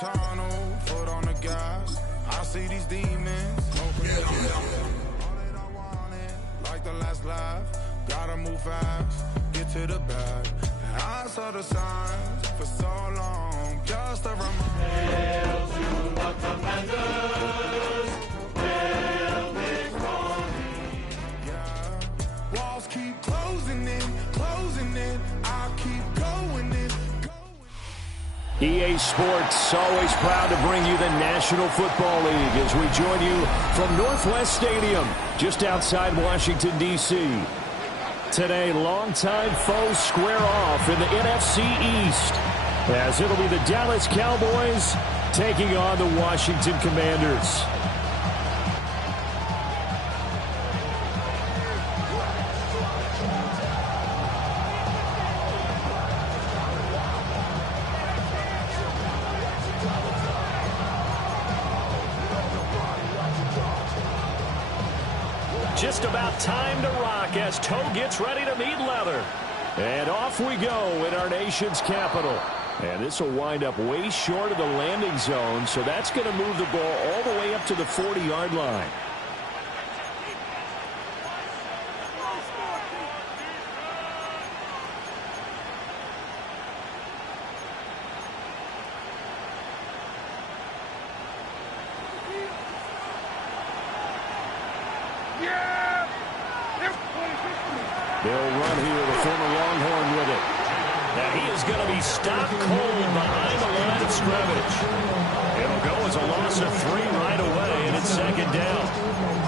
tunnel, foot on the gas. I see these demons. Open the door. All that I wanted, like the last laugh. Gotta move fast, get to the bag. I saw the signs for so long, just a reminder. Hail to the commanders, hail victory. Yeah, walls keep closing in, I keep going in. EA Sports, always proud to bring you the National Football League as we join you from Northwest Stadium, just outside Washington, D.C. Today, longtime foes square off in the NFC East, as it'll be the Dallas Cowboys taking on the Washington Commanders. Just about time to rock as toe gets ready to meet leather. And off we go in our nation's capital. And this will wind up way short of the landing zone, so that's going to move the ball all the way up to the 40-yard line. They'll run here, the former Longhorn with it. Now he is going to be stopped cold behind the line of scrimmage. It'll go as a loss of 3 right away, and it's second down.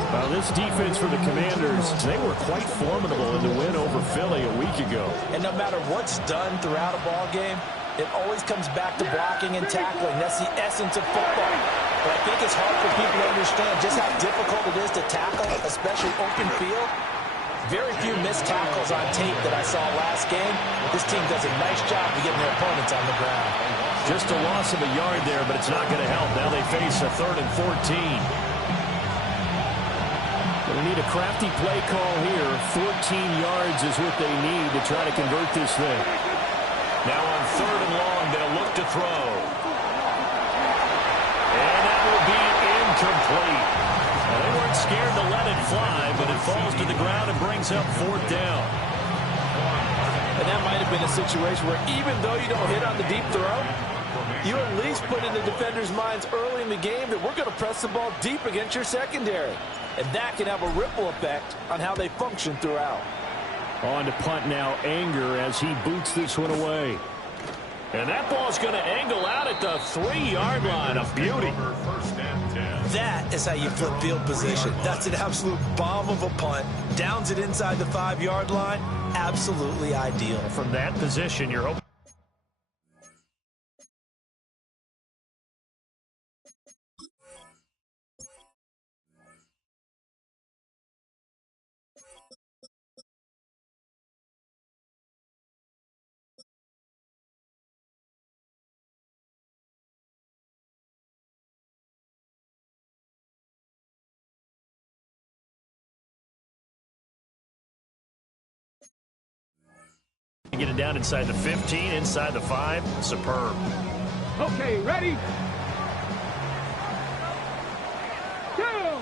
Well, this defense for the Commanders, they were quite formidable in the win over Philly a week ago. And no matter what's done throughout a ball game, it always comes back to blocking and tackling. That's the essence of football. But I think it's hard for people to understand just how difficult it is to tackle, especially open field. Very few missed tackles on tape that I saw last game. This team does a nice job of getting their opponents on the ground. Just a loss of a yard there, but it's not going to help. Now they face a 3rd and 14. Going to need a crafty play call here. 14 yards is what they need to try to convert this thing. Now on 3rd and long, they'll look to throw. And that will be incomplete. Well, they weren't scared to let it fly, but it falls to the ground and brings up 4th down. And that might have been a situation where even though you don't hit on the deep throw, you at least put in the defenders' minds early in the game that we're going to press the ball deep against your secondary. And that can have a ripple effect on how they function throughout. On to punt now, Anger, as he boots this one away. And that ball's going to angle out at the 3-yard line. A beauty. That is how you flip field position. That's an absolute bomb of a punt. Downs it inside the 5-yard line. Absolutely ideal. From that position, you're hoping. Get it down inside the 15, inside the 5. Superb. Okay, ready? Go!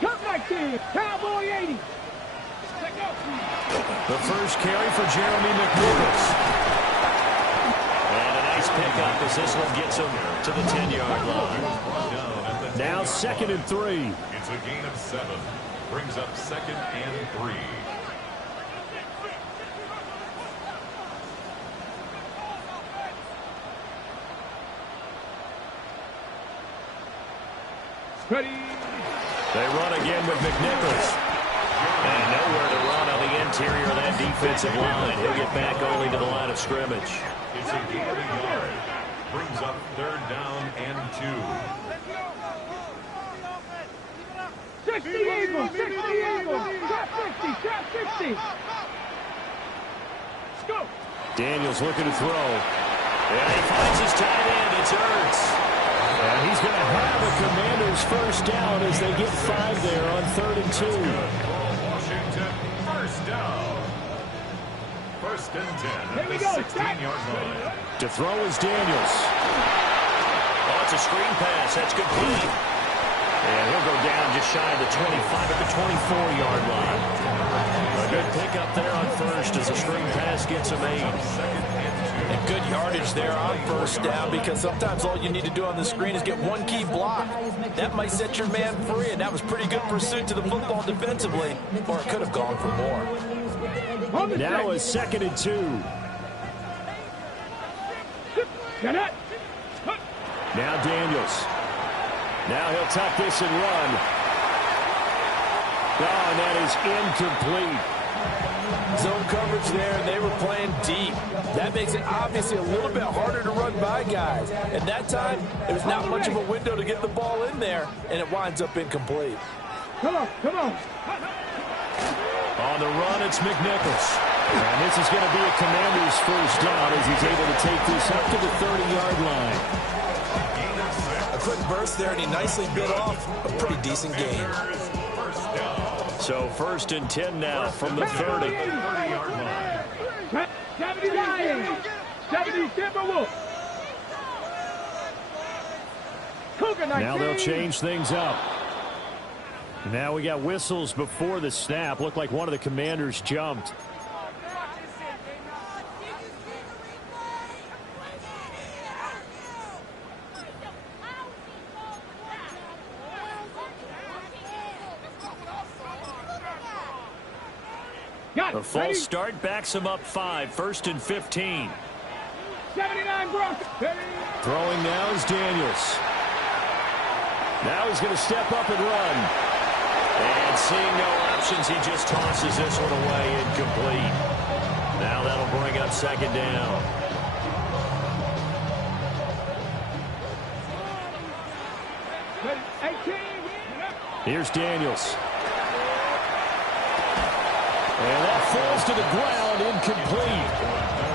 Come back here! Cowboy 80! The first carry for Jeremy McNichols. And a nice pickup as this one gets him to the 10-yard line. Now 2nd and 3. It's a gain of 7. Brings up 2nd and 3. Ready. They run again with McNichols. And nowhere to run on the interior of that defensive line. He'll get back only to the line of scrimmage. It's a gain of a yard. Brings up 3rd down and 2. 60 Eagles! 60 Eagles! Trap 60! Trap 60! Let's go! Daniels looking to throw. And he finds his tight end. It's Ertz. And he's going to have the Commanders first down as they get 5 there on 3rd and 2. Washington, first down. 1st and 10 Here at we the go. 16-yard line. To throw is Daniels. a screen pass. That's complete. And he'll go down just shy of the 25 at the 24-yard line. A good pickup there on first as a screen pass gets him 8. And good yardage there on first down, because sometimes all you need to do on the screen is get one key block. That might set your man free, and that was pretty good pursuit to the football defensively, or it could have gone for more. Now a 2nd and 2. Now Daniels. Now he'll tuck this and run. Oh, and that is incomplete. Zone coverage there, and they were playing deep. That makes it obviously a little bit harder to run by guys. And that time, there was not much of a window to get the ball in there, and it winds up incomplete. Come on, come on. On the run, it's McNichols. And this is going to be a Commander's first down as he's able to take this up to the 30-yard line. A quick burst there, and he nicely bit off a pretty decent gain. So 1st and 10 now from the 30. 70 Lions. 70 Timberwolves. Now they'll change things up. Now we got whistles before the snap. Looked like one of the Commanders jumped. A false start backs him up 5. 1st and 15. 79 Broncos. Throwing now is Daniels. Now he's going to step up and run. And seeing no options, he just tosses this one away, incomplete. Now that'll bring up 2nd down. Here's Daniels. And that falls to the ground, incomplete.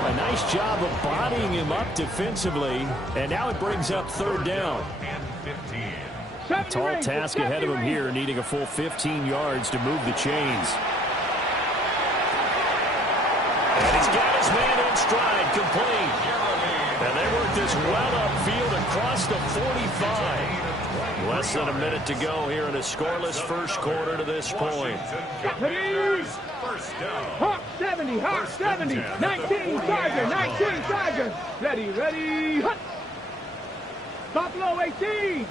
A nice job of bodying him up defensively. And now it brings up 3rd down. A tall task ahead of him here, needing a full 15 yards to move the chains. And he's got his man in stride, complete. And they work this well upfield across the 45. Less than a minute to go here in a scoreless first quarter to this point. Hawk 70, Hawk 70, 19 Tiger, 19 Tiger. Ready, ready, hut. Buffalo 18.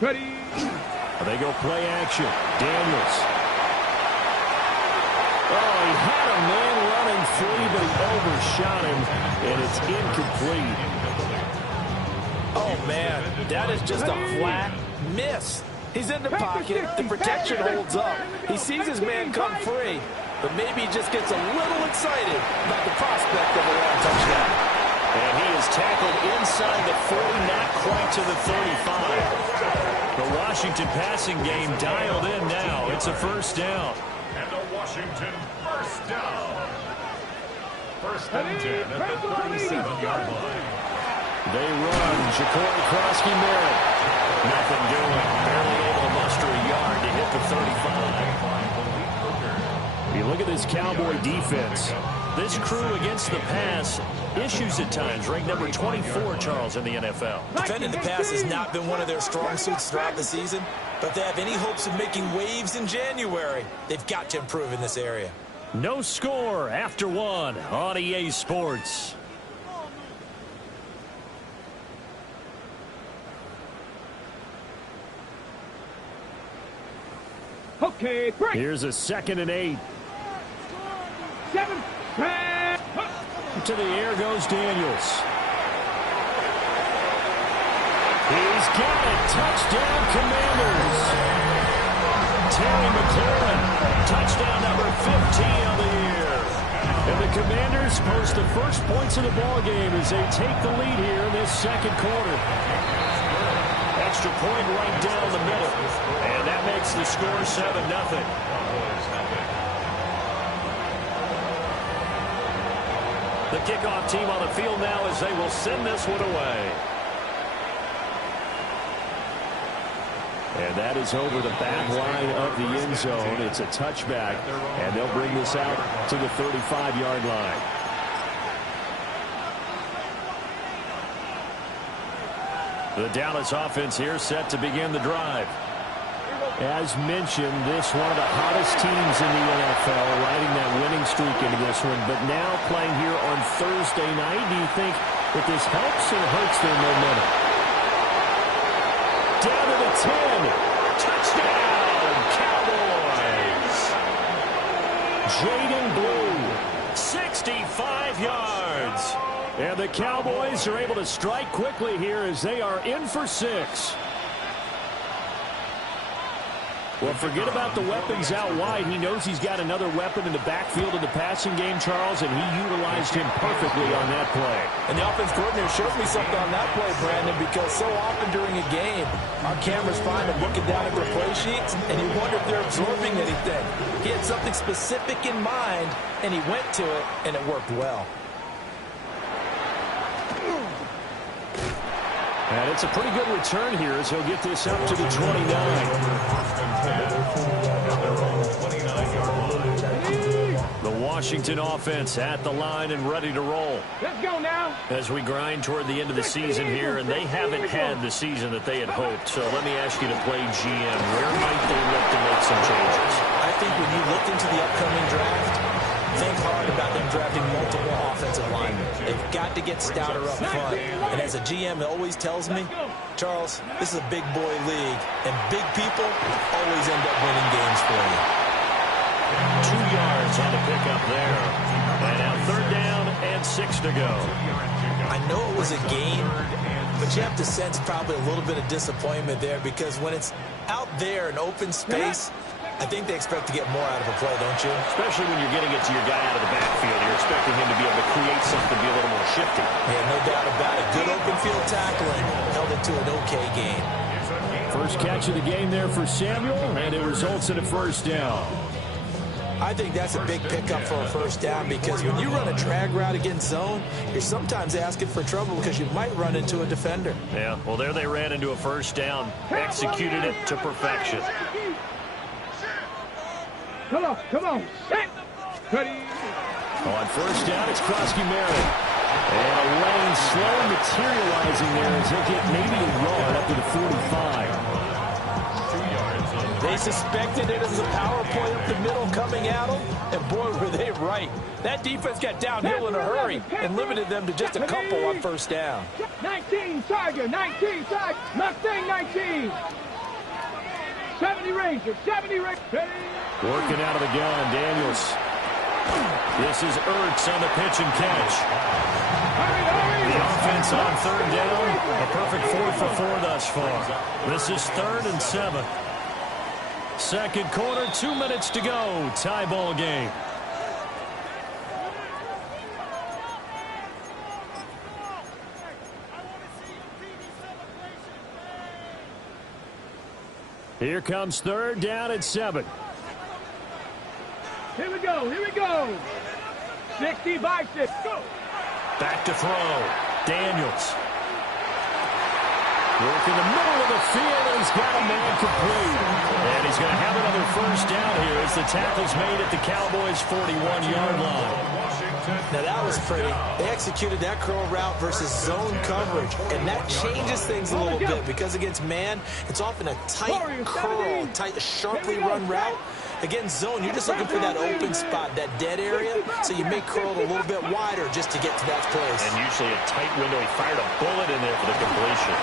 Ready. They go play action. Daniels. Oh, he had a man running free, but he overshot him, and it's incomplete. Oh, man, that is just a flat miss. He's in the pocket. The protection holds up. He sees his man come free, but maybe he just gets a little excited about the prospect of a long touchdown. And he is tackled inside the 40, not quite to the 35. The Washington passing game dialed in now. It's a 1st down. And the Washington 1st down. 1st and 10 at the 37-yard line. They run. Ja'Cory Krosky-Merritt. Nothing doing. Barely able to muster a yard to hit the 35. You look at this Cowboy defense. This crew against the pass, issues at times. Ranked number 24, Charles, in the NFL. Defending the pass has not been one of their strong suits throughout the season, but if they have any hopes of making waves in January, they've got to improve in this area. No score after 1 on EA Sports. Okay, break. Here's a 2nd and 8. 7. To the air goes Daniels. He's got it. Touchdown, Commanders. Terry McLaurin. Touchdown number 15 of the year. And the Commanders post the first points of the ball game as they take the lead here in this 2nd quarter. Extra point right down the middle. And that makes the score 7-0. The kickoff team on the field now as they will send this one away. And that is over the back line of the end zone. It's a touchback, and they'll bring this out to the 35-yard line. The Dallas offense here set to begin the drive. As mentioned, this one of the hottest teams in the NFL, riding that winning streak into this one. But now playing here on Thursday night, do you think that this helps or hurts their momentum? Down to the 10. Touchdown, Cowboys. Jaden Blue, 65 yards. And the Cowboys are able to strike quickly here as they are in for 6. Well, forget about the weapons out wide. He knows he's got another weapon in the backfield of the passing game, Charles, and he utilized him perfectly on that play. And the offense coordinator showed me something on that play, Brandon, because so often during a game, our cameras find them looking down at their play sheets, and you wonder if they're absorbing anything. He had something specific in mind, and he went to it, and it worked well. And it's a pretty good return here as he'll get this up to the 29. The Washington offense at the line and ready to roll. Let's go now. As we grind toward the end of the season here, and they haven't had the season that they had hoped. So let me ask you to play GM. Where might they look to make some changes? I think when you look into the upcoming draft, think hard about them drafting multiple offensive linemen. They've got to get stouter up front. And as a GM, it always tells me, Charles, this is a big boy league, and big people always end up winning games for you. 2 yards on the pickup there. And now 3rd down and 6 to go. I know it was a game, but you have to sense probably a little bit of disappointment there, because when it's out there in open space, I think they expect to get more out of a play, don't you? Especially when you're getting it to your guy out of the backfield. You're expecting him to be able to create something, be a little more shifty. Yeah, no doubt about it. Good open field tackling held it to an okay gain. First catch of the game there for Samuel, and it results in a 1st down. I think that's a big pickup for a 1st down, because when you run a drag route against zone, you're sometimes asking for trouble because you might run into a defender. Yeah, well, there they ran into a 1st down, executed it to perfection. Come on. Set. Ready. On 1st down, it's Krosky-Merritt. And a lane slow materializing there as he'll get maybe a yard up to the 45. They suspected it as a power play up the middle coming at them, and boy, were they right. That defense got downhill in a hurry and limited them to just a couple on 1st down. 19, Tiger, 19, Tiger, Mustang 19. 70 Ranger, 70 Ranger. Working out of the gun, Daniels. This is Ertz on the pitch and catch. The offense on 3rd down, a perfect 4 for 4 thus far. This is 3rd and 7. 2nd quarter, 2 minutes to go. Tie ball game. Here comes 3rd down and 7. Here we go. 60 by 6. Go. Back to throw. Daniels. Working the middle of the field, and he's got a man complete. And he's going to have another 1st down here as the tackle's made at the Cowboys' 41-yard line. Now that was pretty. They executed that curl route versus zone coverage, and that changes things a little bit, because against man, it's often a tight curl, tight, sharply run route. Against zone, you're just looking for that open spot, that dead area, so you may curl it a little bit wider just to get to that place. And usually a tight window. He fired a bullet in there for the completion.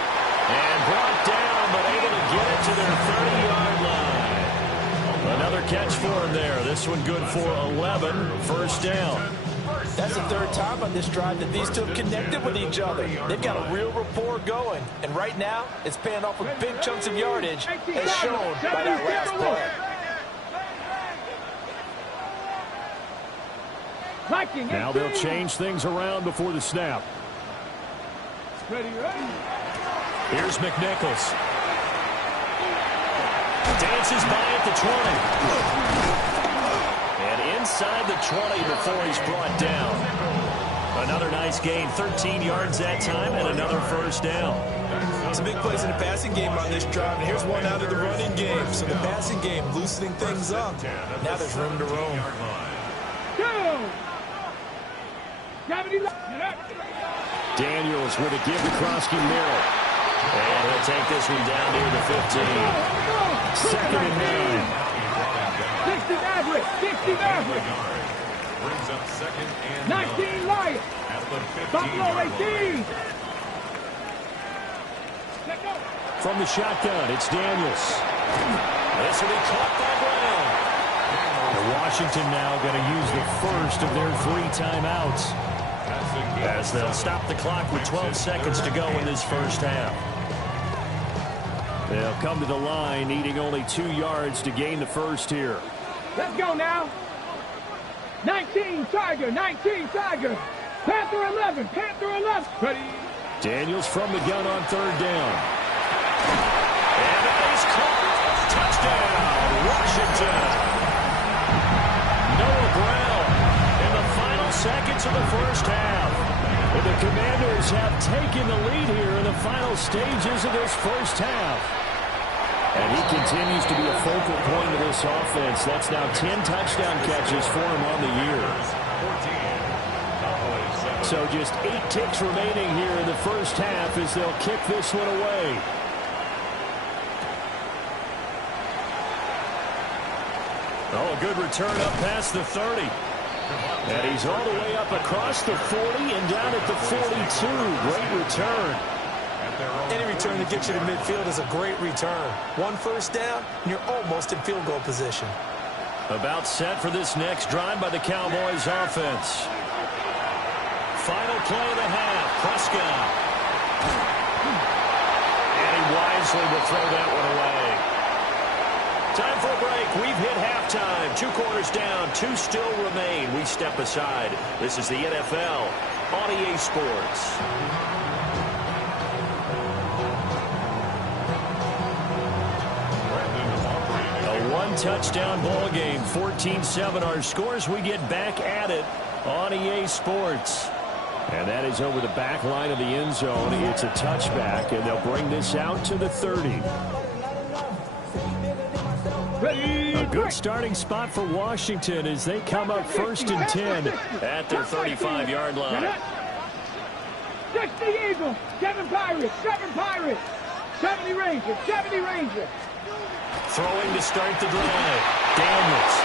And brought down, but able to get it to their 30-yard line. Another catch for him there. This one good for 11. 1st down. That's the 3rd time on this drive that these two have connected with each other. They've got a real rapport going. And right now, it's paying off with big chunks of yardage, as shown by that last play. Now they'll change things around before the snap. Ready. Here's McNichols. Dances by at the 20. And inside the 20 before he's brought down. Another nice gain. 13 yards that time and another 1st down. Some big plays in the passing game on this drive, and here's one out of the running game. So the passing game loosening things up. Now there's room to roam. Go! Daniels with a give to Krosky-Merritt. And he'll take this one down near the 15. Second and 9. 60 Maverick. 60 Maverick. Brings up second and 19 Lions. at the 15. Buffalo 18. Let go. From the shotgun, it's Daniels. This will be caught by Brown. Washington now going to use the first of their 3 timeouts as they'll stop the clock with 12 seconds to go in this first half. They'll come to the line needing only 2 yards to gain the first here. Let's go now. 19 Tiger. 19 Tiger. Panther 11. Panther 11. Ready. Daniels from the gun on third down. And that is caught. Touchdown, Washington. Noah Brown in the final seconds of the first half. And the Commanders have taken the lead here in the final stages of this first half. And he continues to be a focal point of this offense. That's now 10 touchdown catches for him on the year. So just 8 ticks remaining here in the first half as they'll kick this one away. Oh, a good return up past the 30. And he's all the way up across the 40 and down at the 42. Great return. Any return that gets you to midfield is a great return. 1 first down, and you're almost in field goal position. About set for this next drive by the Cowboys offense. Final play of the half, Prescott. And he wisely will throw that one away. Time for a break. We've hit halftime. 2 quarters down, 2 still remain. We step aside. This is the NFL on EA Sports. A 1-touchdown ball game, 14-7 our scores. We get back at it on EA Sports. And that is over the back line of the end zone. It's a touchback, and they'll bring this out to the 30. A good starting spot for Washington as they come up 1st and 10 at their 35-yard line. 60 Eagles, 7 Pirates, 7 Pirates, 70 Rangers, 70 Rangers. Throwing to start the drive, Daniels.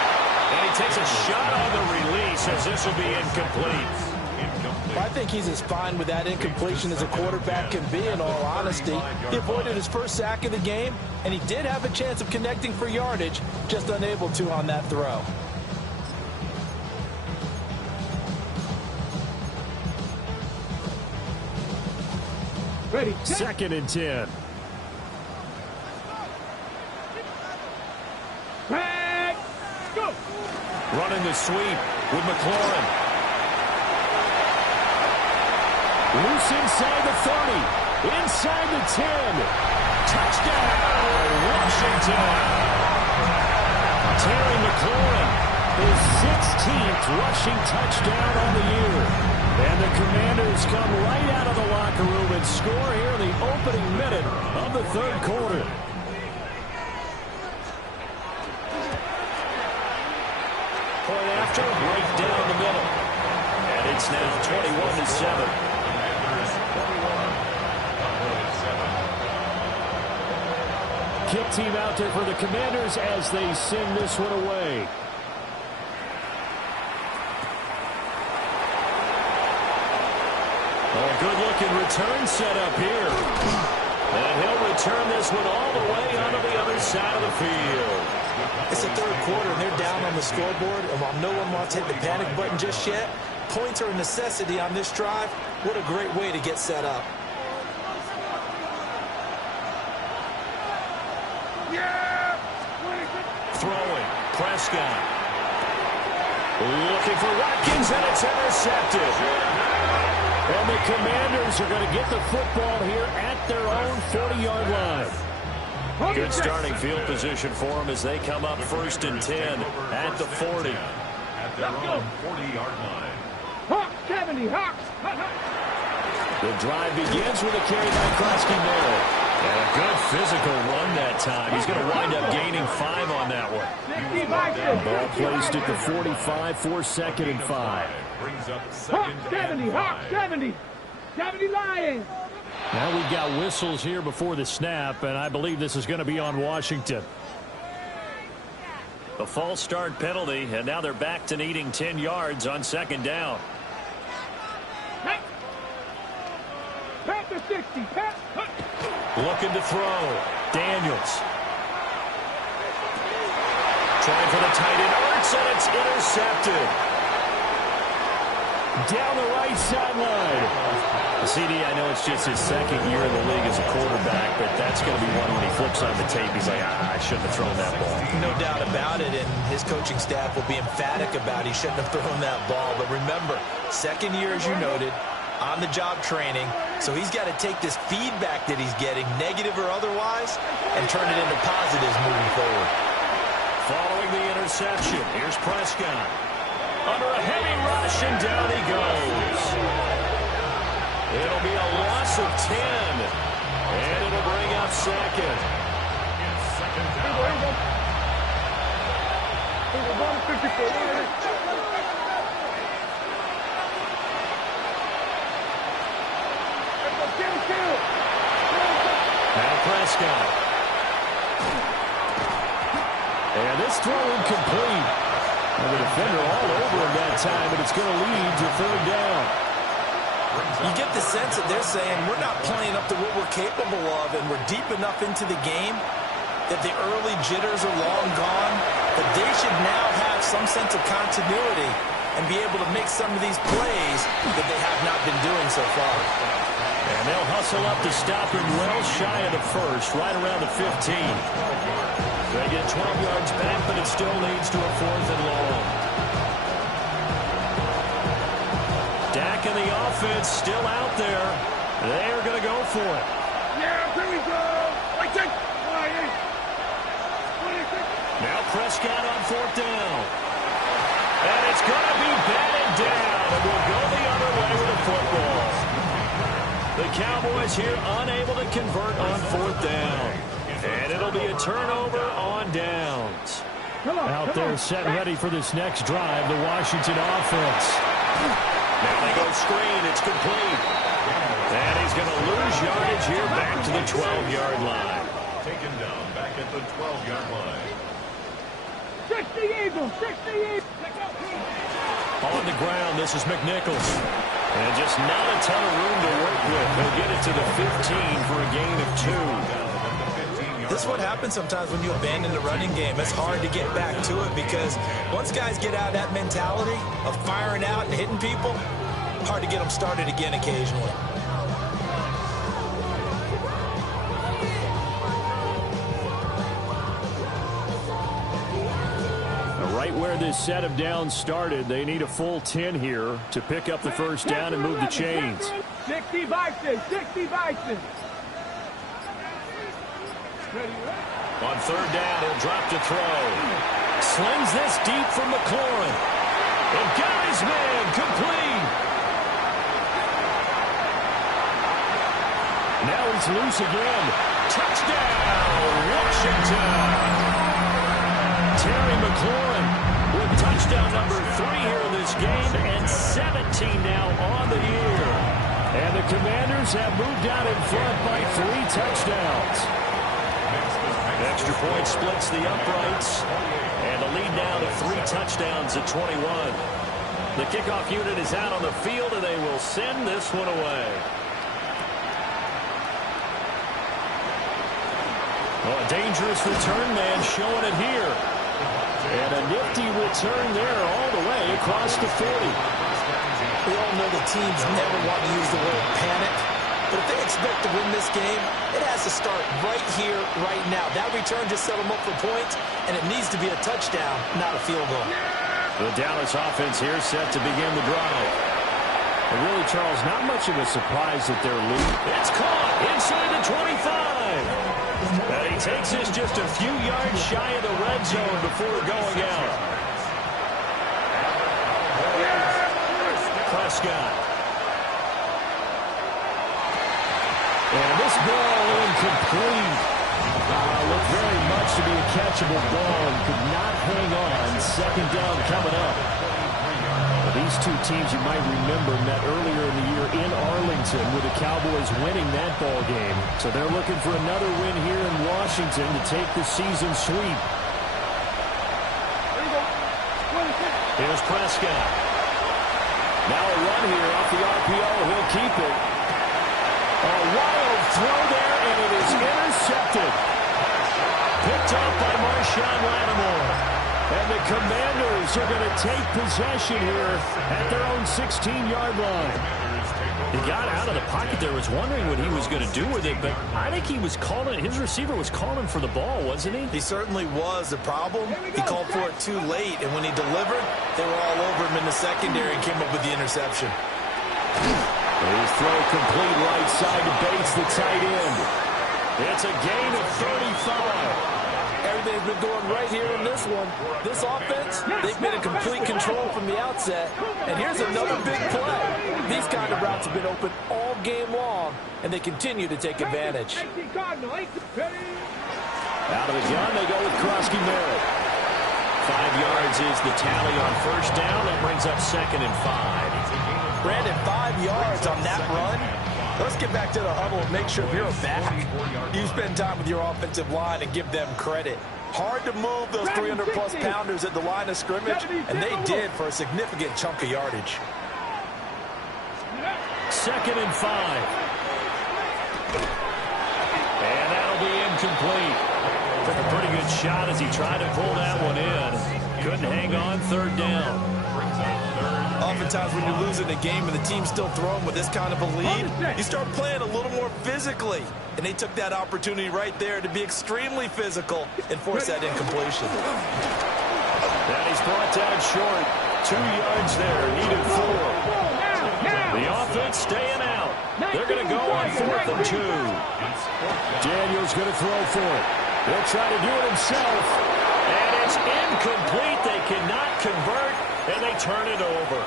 And he takes a shot on the release as this will be incomplete. I think he's as fine with that incompletion as a quarterback can be, in all honesty. He avoided his first sack of the game, and he did have a chance of connecting for yardage, just unable to on that throw. Ready, 2nd and 10. back, go. Running the sweep with McLaurin. Loose inside the 30, inside the 10. Touchdown, Washington. Terry McLaurin, his 16th rushing touchdown on the year. And the Commanders come right out of the locker room and score here in the opening minute of the 3rd quarter. Point after, right down the middle. And it's now 21-7. Kick team out there for the Commanders as they send this one away. Oh, good-looking return set up here. And he'll return this one all the way onto the other side of the field. It's the 3rd quarter, and they're down on the scoreboard. And while no one wants to hit the panic button just yet, points are a necessity on this drive. What a great way to get set up. Throwing, Prescott. Looking for Watkins, and it's intercepted. And the Commanders are going to get the football here at their own 40-yard line. Good starting field position for them as they come up 1st and 10 at the 40. At their own 40-yard line. Hawks, 70, Hawks. The drive begins with a carry by Krosky Merrill. And a good physical run that time. He's going to wind up gaining 5 on that one. Ball placed at the 45 for 2nd and 5. Brings up Hawks, 70, Hawks, 70. 70 Lions. Now we've got whistles here before the snap, and I believe this is going to be on Washington. A false start penalty, and now they're back to needing 10 yards on second down. Panther 60. Looking to throw. Daniels. Trying for the tight end. Ertz, and it's intercepted. Down the right sideline. CD, I know it's just his second year in the league as a quarterback, but that's going to be one when he flips on the tape. He's like, I shouldn't have thrown that ball. No doubt about it, and his coaching staff will be emphatic about he shouldn't have thrown that ball. But remember, second year, as you noted, on-the-job training, so he's got to take this feedback that he's getting, negative or otherwise, and turn it into positives moving forward. Following the interception, here's Prescott. Under a heavy rush, and down he goes. It'll be a loss of 10, and it'll bring up second. It's second down. Now Prescott. And this throw incomplete. And the defender all over him that time, but it's going to lead to third down. You get the sense that they're saying we're not playing up to what we're capable of, and we're deep enough into the game that the early jitters are long gone, that they should now have some sense of continuity and be able to make some of these plays that they have not been doing so far. And they'll hustle up to stop him well shy of the first, right around the 15. They get 12 yards back, but it still leads to a 4th and long. Dak and the offense still out there. They are going to go for it. Yeah, here we go. Now Prescott on 4th down. And it's going to be batted down. And we'll go the other way with the football. The Cowboys here unable to convert on 4th down. And it'll be a turnover on downs. Out there set ready for this next drive, the Washington offense. Now they go screen. It's complete. And he's going to lose yardage here back to the 12-yard line. Taken down back at the 12-yard line. 60 Eagles, 60 Eagles. On the ground, this is McNichols. And just not a ton of room to work with. He'll get it to the 15 for a gain of 2. This is what happens sometimes when you abandon the running game. It's hard to get back to it because once guys get out of that mentality of firing out and hitting people, hard to get them started again occasionally. Right where this set of downs started, they need a full 10 here to pick up the first down and move the chains. 60 Bison, 60 Bison. On 3rd down, he'll drop to throw. Slings this deep from McLaurin. And got his man complete. Now he's loose again. Touchdown, Washington. Terry McLaurin with touchdown number 3 here in this game and 17 now on the year. And the Commanders have moved out in front by 3 touchdowns. Extra point splits the uprights, and the lead now to 3 touchdowns at 21. The kickoff unit is out on the field, and they will send this one away. Well, a dangerous return man showing it here. And a nifty return there all the way across the 40. We all know the teams never want to use the word panic. But if they expect to win this game, it has to start right here, right now. That return just set them up for points, and it needs to be a touchdown, not a field goal. The Dallas offense here set to begin the drive. And really, Charles, not much of a surprise that they're leading. It's caught inside the 25. And he takes this just a few yards shy of the red zone before going out. Prescott. And this ball incomplete. Looked very much to be a catchable ball and could not hang on. 2nd down coming up. Well, these two teams, you might remember, met earlier in the year in Arlington. Washington with the Cowboys winning that ball game. So they're looking for another win here in Washington to take the season sweep. Here's Prescott. Now a run here off the RPO. He'll keep it. A wild throw there, and it is intercepted. Picked up by Marshawn Lattimore. And the Commanders are going to take possession here at their own 16-yard line. He got out of the pocket there, was wondering what he was going to do with it, but I think he was calling, his receiver was calling for the ball, wasn't he? He certainly was. The problem, he called for it too late, and when he delivered, they were all over him in the secondary and came up with the interception. His throw complete right side to Bates, the tight end. It's a gain of 35. Everything's been going right here in this one. This offense, they've been in complete control from the outset. And here's another big play. These kind of routes have been open all game long, and they continue to take advantage. Out of the gun, they go with Krosky Merritt. 5 yards is the tally on first down. That brings up 2nd and 5. Brandon, 5 yards on that run. Let's get back to the huddle and make sure you're back. You spend time with your offensive line and give them credit. Hard to move those 300-plus pounders at the line of scrimmage, and they did for a significant chunk of yardage. 2nd and 5. And that'll be incomplete. Took a pretty good shot as he tried to pull that one in. Couldn't hang on, 3rd down. Oftentimes when you're losing a game and the team's still throwing with this kind of a lead, you start playing a little more physically. And they took that opportunity right there to be extremely physical and force that incompletion. That is brought down short. 2 yards there, needed 4. The offense staying out. They're going to go on 4th and 2. Daniel's going to throw for it. He'll try to do it himself. And it's incomplete. They cannot convert, and they turn it over.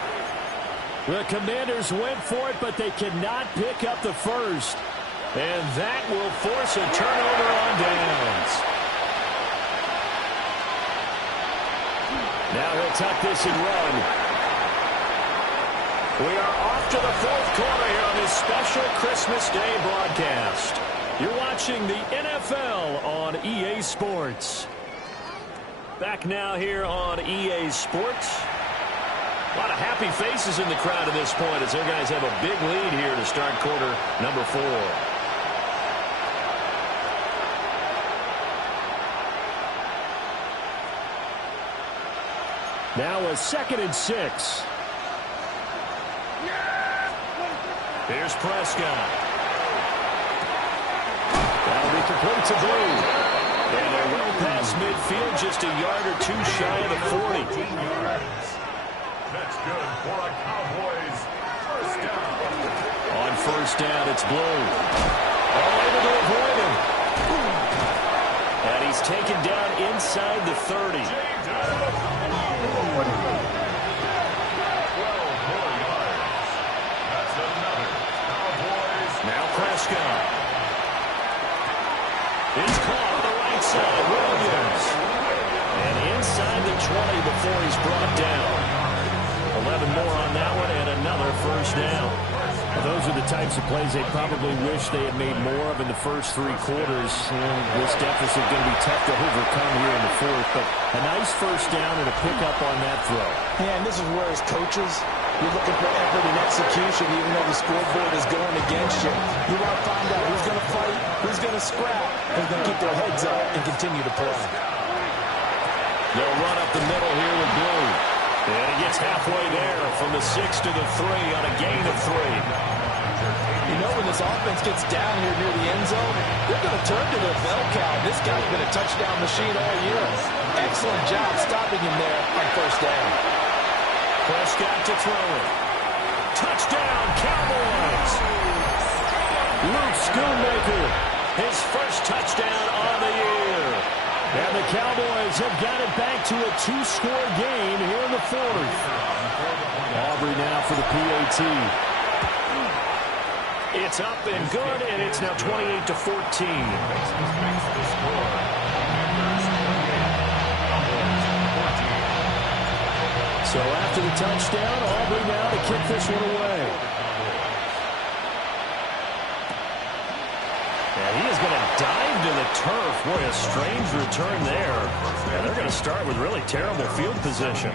The Commanders went for it, but they cannot pick up the first. And that will force a turnover on downs. Now he'll tuck this and run. We are off to the 4th quarter here on this special Christmas Day broadcast. You're watching the NFL on EA Sports. Back now here on EA Sports. A lot of happy faces in the crowd at this point as their guys have a big lead here to start quarter number 4. Now a 2nd and 6. Here's Prescott. That'll be complete to Blue. And they're well past midfield, just a yard or 2 shy of the 40. That's good for a Cowboys first down. On first down, it's Blue. All able to avoid him. And he's taken down inside the 30. 12 more yards. That's another Cowboys. Now Prescott. It's caught on the right side. Williams. And inside the 20 before he's brought down. 11 more on that one and another first down. Well, those are the types of plays they probably wish they had made more of in the first 3 quarters. This deficit going to be tough to overcome here in the 4th, but a nice first down and a pickup on that throw. Yeah, and this is where as coaches, you're looking for effort and execution even though the scoreboard is going against you. You want to find out who's going to fight, who's going to scrap, who's going to keep their heads up and continue to play. They'll run up the middle here with Blue. And he gets halfway there from the 6 to the 3 on a gain of 3. You know, when this offense gets down here near the end zone, they're going to turn to their bell cow. This guy's been a touchdown machine all year. Excellent job stopping him there on first down. Prescott to throw it. Touchdown, Cowboys! Luke Schoonmaker, his first touchdown on the year. And the Cowboys have got it back to a 2-score game here in the 4th. Aubrey now for the PAT. It's up and good, and it's now 28-14. So after the touchdown, Aubrey now to kick this one away. Dive to the turf. Boy, a strange return there. And they're going to start with really terrible field position.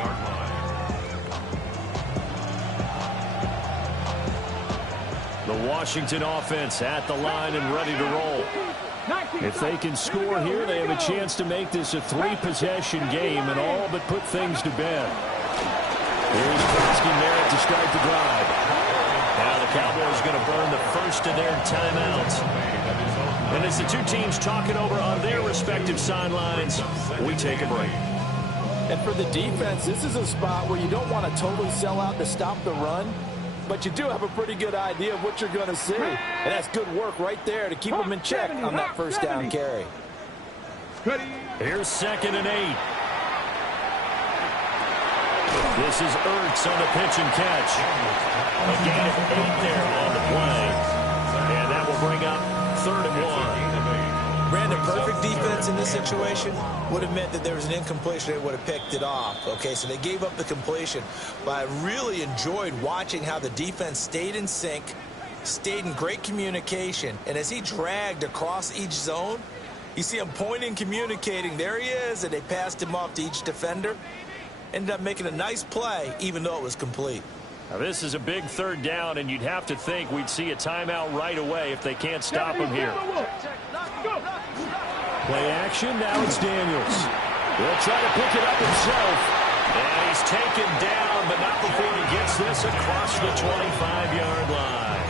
The Washington offense at the line and ready to roll. If they can score here, they have a chance to make this a 3-possession game and all but put things to bed. Here's Merritt to start the drive. Now the Cowboys going to burn the first of their timeouts. And as the two teams talk it over on their respective sidelines, we take a break. And for the defense, this is a spot where you don't want to totally sell out to stop the run, but you do have a pretty good idea of what you're going to see. And that's good work right there to keep them in check on that first down carry. Here's 2nd and 8. This is Ertz on the pitch and catch. A gain of 8 there on the play. And that will bring up 3rd and 1. Brandon, perfect defense in this situation would have meant that there was an incompletion. They would have picked it off. Okay, so they gave up the completion. But I really enjoyed watching how the defense stayed in sync, stayed in great communication. And as he dragged across each zone, you see him pointing, communicating. There he is, and they passed him off to each defender. Ended up making a nice play, even though it was complete. Now this is a big 3rd down, and you'd have to think we'd see a timeout right away if they can't stop him here. Play action, now it's Daniels. He'll try to pick it up himself. And he's taken down, but not before he gets this across the 25-yard line.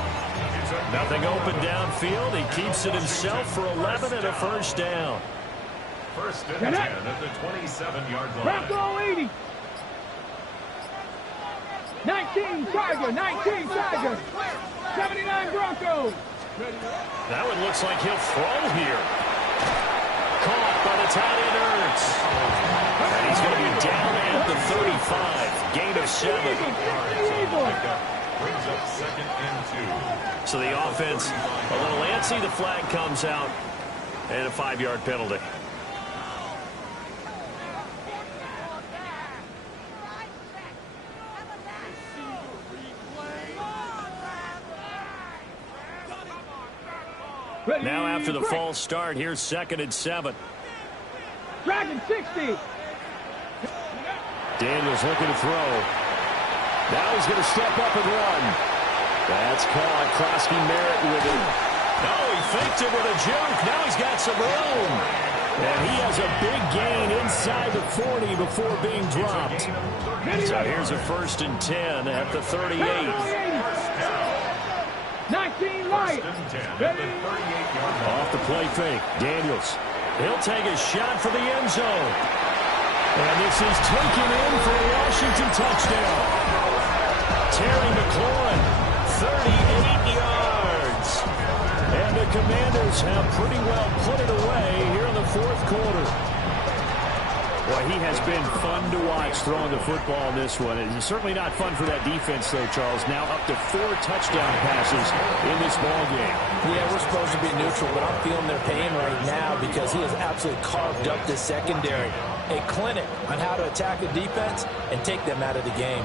Nothing open downfield. He keeps it himself for 11 and a first down. 1st and 10 at the 27-yard line. Bronco 80. 19 Tiger, 19 Tiger. 79 Broncos. That one looks like he'll throw here. Caught by the tight end Ertz. And he's going to be down at the 35. Gain of 7. Brings up 2nd and 2. So the offense a little antsy. The flag comes out. And a 5-yard penalty. Now after the false start, here's 2nd and 7. Dragon 60. Daniels looking to throw. Now he's going to step up and run. That's caught. Krosky Merritt with it. No, he faked it with a juke. Now he's got some room. And he has a big gain inside the 40 before being dropped. So here's a 1st and 10 at the 38. 19 light. Off the play fake. Daniels. He'll take a shot for the end zone. And this is taken in for a Washington touchdown. Terry McLaurin, 38 yards. And the Commanders have pretty well put it away here in the 4th quarter. Boy, he has been fun to watch throwing the football in this one. It's certainly not fun for that defense, though, Charles. Now up to 4 touchdown passes in this ball game. Yeah, we're supposed to be neutral, but I'm feeling their pain right now because he has absolutely carved up this secondary. A clinic on how to attack the defense and take them out of the game.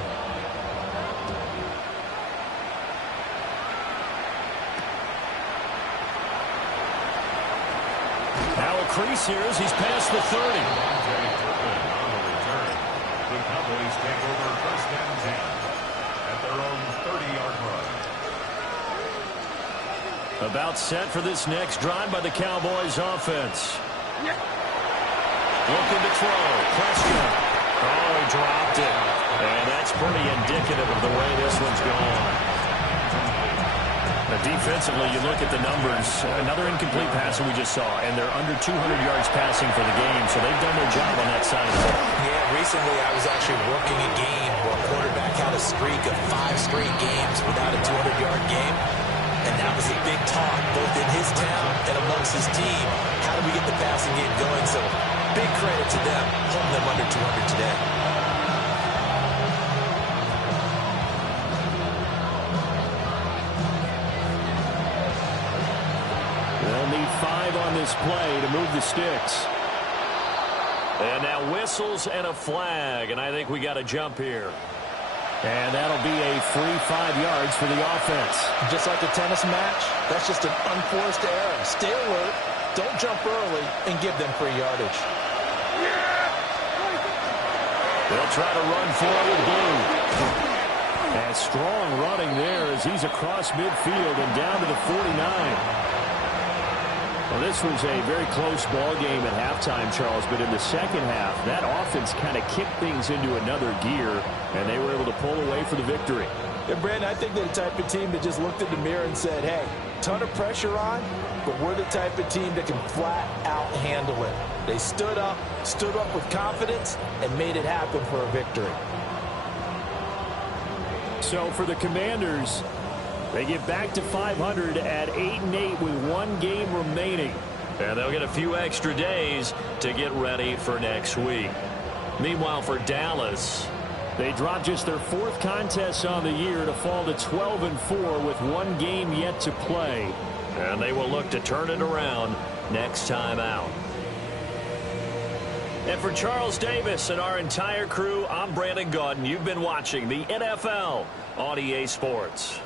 Now a crease here as he's past the 30. The Cowboys take over 1st and 10 at their own 30-yard line. About set for this next drive by the Cowboys offense. Looking to throw. Prescott. Oh, he dropped it. And that's pretty indicative of the way this one's gone. Defensively, you look at the numbers. Another incomplete pass that we just saw, and they're under 200 yards passing for the game, so they've done their job on that side of the ball. Yeah, recently I was actually working a game where a quarterback had a streak of 5 straight games without a 200-yard game, and that was a big talk, both in his town and amongst his team. How do we get the passing game going? So big credit to them, holding them under 200 today. They'll need 5 on this play to move the sticks. And now whistles and a flag, and I think we got a jump here. And that'll be a free 5 yards for the offense. Just like a tennis match, that's just an unforced error. Stay alert, Don't jump early and give them free yardage. They'll try to run forward blue. And strong running there as he's across midfield and down to the 49. Well, this was a very close ball game at halftime, Charles, but in the second half, that offense kind of kicked things into another gear, and they were able to pull away for the victory. And, Brandon, I think they're the type of team that just looked in the mirror and said, hey, ton of pressure on, but we're the type of team that can flat out handle it. They stood up with confidence, and made it happen for a victory. So for the Commanders, they get back to 500 at 8-8 with one game remaining. And they'll get a few extra days to get ready for next week. Meanwhile, for Dallas, they dropped just their fourth contest on the year to fall to 12-4 with one game yet to play. And they will look to turn it around next time out. And for Charles Davis and our entire crew, I'm Brandon Gaudin. You've been watching the NFL on EA Sports.